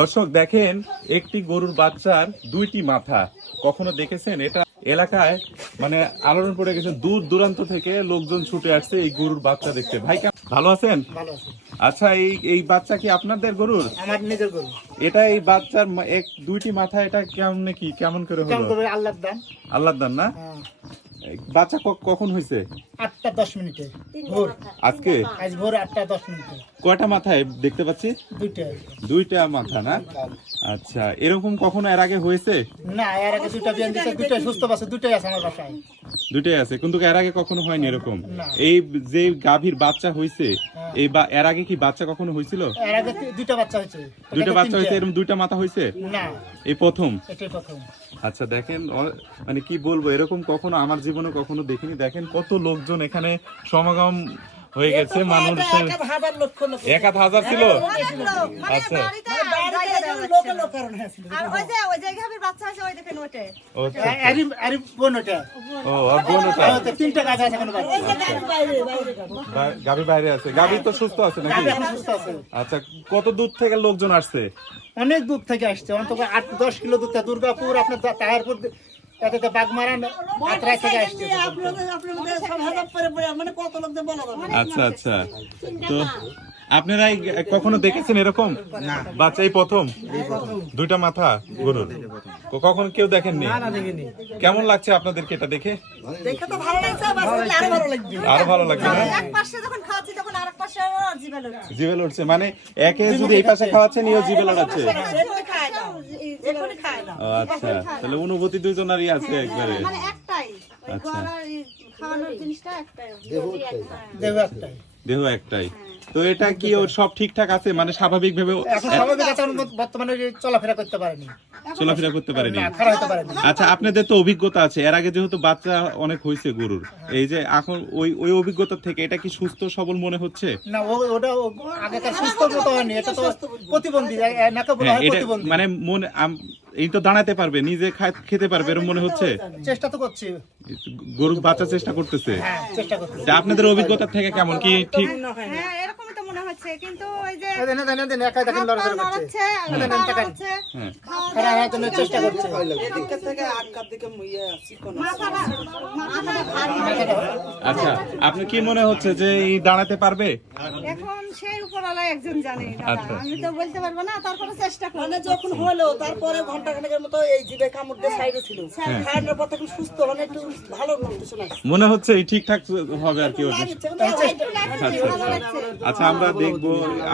দর্শক দেখেন একটি গরুর বাচ্চার দুইটি মাথা। কখনো দেখেছেন? এটা এলাকায় মানে আলোড়ন পড়ে গেছে। দূর দূরান্ত থেকে লোকজন ছুটে আসছে এই গরুর বাচ্চা দেখতে। ভাই ভালো আছেন? আচ্ছা এই এই বাচ্চা কি আপনাদের গরুর? আমার নিজের গরু। এটা এই বাচ্চার এক দুইটি মাথা এটা কেমন কি? কেমন করে হলো? আল্লাহর দান। আল্লাহর দান না? হ্যাঁ, বাচ্চা কখন হয়েছে? আটটা দশ মিনিটে। ভোর। আজকে? আজ ভোর আটটা দশ মিনিটে। কয়টা মাথায় দেখতে পাচ্ছি? দুইটা। দুইটা মাথা না? আচ্ছা এরকম কখনো এর আগে হয়েছে? না এর আগে দুইটা বিয়ান দিয়েছে দুইটা সুস্থ আছে দুইটাই আছে আমার বাসায়। দুইটাই আছে কিন্তু এর আগে কখনো হয়নি এরকম? এই যে গাভীর বাচ্চা হয়েছে এই বা এর আগে কি বাচ্চা কখনো হয়েছিল? এর আগে দুইটা বাচ্চা হয়েছে। দুইটা বাচ্চা হয়েছে এরকম দুইটা মাথা হয়েছে? না। এই প্রথম? এটাই প্রথম। আচ্ছা দেখেন মানে কি বলব এরকম কখনো আমার জীবনে কখনো দেখিনি। দেখেন কত লোকজন এখানে সমাগম হয়ে গেছে মানুষের এক হাজার ছিল? আচ্ছা। ও আচ্ছা। আরি আরি বোন ওটা। ও আর বোন ওটা? তিনটা গাছ আছে এখনও বাকি বা- বাইরে আছে। গাভী তো সুস্থ আছে নাকি? সুস্থ আছে। আচ্ছা কত দূর থেকে লোকজন আসছে? অনেক দূর থেকে আসছে অন্তত আট দশ কিলো দূর থেকে। দুর্গাপুর আপনার তাহারপুর বাগমারা থেকে আসছে। আচ্ছা আচ্ছা। তো আপনারা এই কখনো দেখেছেন এরকম? বাচ্চা এই প্রথম? দুইটা মাথা গরুর? ক- কখনো কেউ দেখেননি? কেমন লাগছে আপনাদেরকে এটা দেখে? আরও ভালো লাগবে। না? জিভে লড়ছে মানে একে যদি এই পাশে খাওয়াচ্ছেন ইও জিভে লড়াচ্ছে ও, আচ্ছা। তাহলে অনুভূতি দুইজনারই আছে একবারে। মানে একটাই। ওই আচ্ছা। খাওয়ানোর জিনিসটা একটাই। দেহ একটাই। তো এটা কি ওর সব ঠিকঠাক আছে? মানে স্বাভাবিক ভাবে স্বাভাবিক বর্তমানে চলাফেরা করতে পারেনি। চলাফেরা করতে পারেনি। আচ্ছা আপনাদের তো অভিজ্ঞতা আছে। এর আগে যেহেতু বাচ্চা অনেক হয়েছে গরুর এই যে এখন ওই ওই অভিজ্ঞতা থেকে এটা কি সুস্থ সবল মনে হচ্ছে? না ওটা আগেকার সুস্থ মতো হয়নি এটা তো প্রতিবন্ধী হ্যাঁ প্রতিবন্ধী। মানে মনে এই তো দাঁড়াতে পারবে নিজে খেতে পারবে এরকম মনে হচ্ছে? চেষ্টা তো করছে। গরু বাচ্চা চেষ্টা করতেছে। হ্যাঁ চেষ্টা করতেছে। আপনাদের অভিজ্ঞতা থেকে কেমন? কি ঠিক? হ্যাঁ মনে কিন্তু ওই যে এই দেন, এই দেন, এই দেন, একাই দেখেন লড়াচড়া করছে দেন, হ্যাঁ খাওয়া খারাপ হওয়ার জন্য চেষ্টা করছে। মাথাটা মাথাটা ভারী। আচ্ছা আপনি কি মনে হচ্ছে যে এই দাঁড়াতে পারবে? এখন সেই উপরওয়ালা একজন জানে দাদা। আচ্ছা। আমি তো বলতে পারব না তারপরে চেষ্টা করব। মানে যখন হলো তারপরে ঘণ্টা খানেকের মতো এই জিভে কামড় দিয়ে সাইডে ছিল। হ্যাঁ। খাওয়ানোর পর থেকে সুস্থ হলে একটু ভালো মনে হচ্ছে এই ঠিকঠাক হবে আর কি ভালো লাগছে। আচ্ছা আমরা দেখব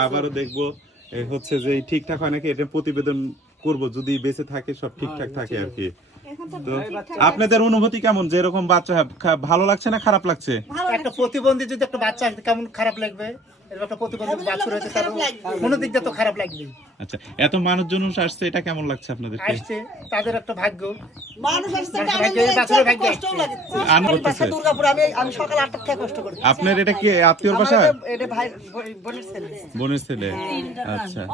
আবারও দেখব। হচ্ছে যে ঠিকঠাক হয় নাকি? এটা প্রতিবেদন করব যদি বেঁচে থাকে সব ঠিকঠাক থাকে আর কি তো আপনাদের অনুভূতি কেমন? যে এরকম বাচ্চা ভালো লাগছে না খারাপ লাগছে? একটা প্রতিবন্ধী যদি একটা বাচ্চা কেমন খারাপ লাগবে? একটা তার কোনো দিক দিয়ে তো খারাপ লাগবেই। আচ্ছা এত মানুষজন আসছে এটা কেমন লাগছে আসছে তাদের একটা ভাগ্য। মানুষ আসছে আমি সকাল থেকে কষ্ট করি। আপনার এটা কি আত্মীয়র বাসা? এটা- এটা ভাই বোনের ছেলে। বোনের ছেলে। আচ্ছা।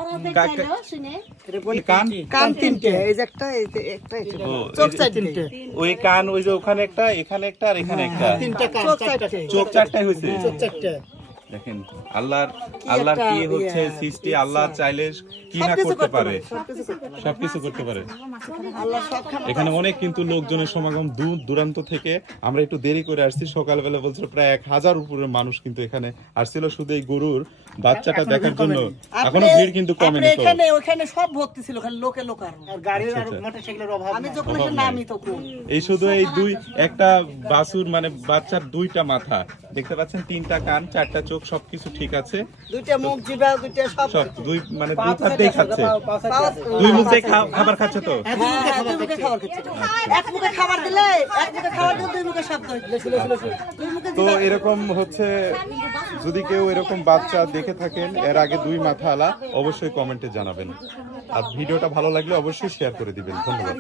কান? কান তিনটে। এই যে একটা এই যে একটা এই যে ও, চোখ ওই কান ওই যে ওখানে একটা এখানে একটা আর এখানে একটা। তিনটা কান চোখ চারটা। চারটে। চোখ চারটাই হয়েছে। চোখ চারটা। দেখেন আল্লাহর আল্লাহর কি হচ্ছে ইয়ে, সৃষ্টি আল্লাহ চাইলে কি না করতে পারে? সবকিছু করতে পারে। এখানে অনেক কিন্তু লোকজনের সমাগম দূর দূরান্ত থেকে। আমরা একটু দেরি করে আসছি সকালবেলা বলছিল প্রায় এক হাজার উপরের মানুষ কিন্তু এখানে আসছিল শুধু এই গরুর বাচ্চাটা দেখার ভিড় জন্য। এখনও ভিড় কিন্তু কমেনি আপনি তো। এখানে ওখানে সব ভর্তি ছিল খালি লোকে লোক আর আর গাড়ির আর আচ্ছা, আচ্ছা। মোটরসাইকেলের অভাব আমি যখন এখানে নামি তখন। এই শুধু এই দুই একটা বাসুর মানে বাচ্চার দুইটা মাথা। দেখতে পাচ্ছেন তিনটা কান চারটা চোখ। সবকিছু ঠিক আছে। দুইটা মুখ জিবা দুইটা সব সব দুই মানে দুই খাচ্ছে। দুই মুখ দিয়ে খাবার খাচ্ছে তো? হ্যাঁ, হ্যাঁ, মুখে খাবার খাচ্ছে। এক মুখে খাবার দিলে এক মুখে খাবার দিলে দুই মুখে শব্দ হচ্ছে। দুই মুখে তো এরকম হচ্ছে যদি কেউ এরকম বাচ্চা দেখে থাকেন এর আগে দুই মাথা আলা অবশ্যই কমেন্টে জানাবেন। আর ভিডিওটা ভালো লাগলে অবশ্যই শেয়ার করে দিবেন। ধন্যবাদ।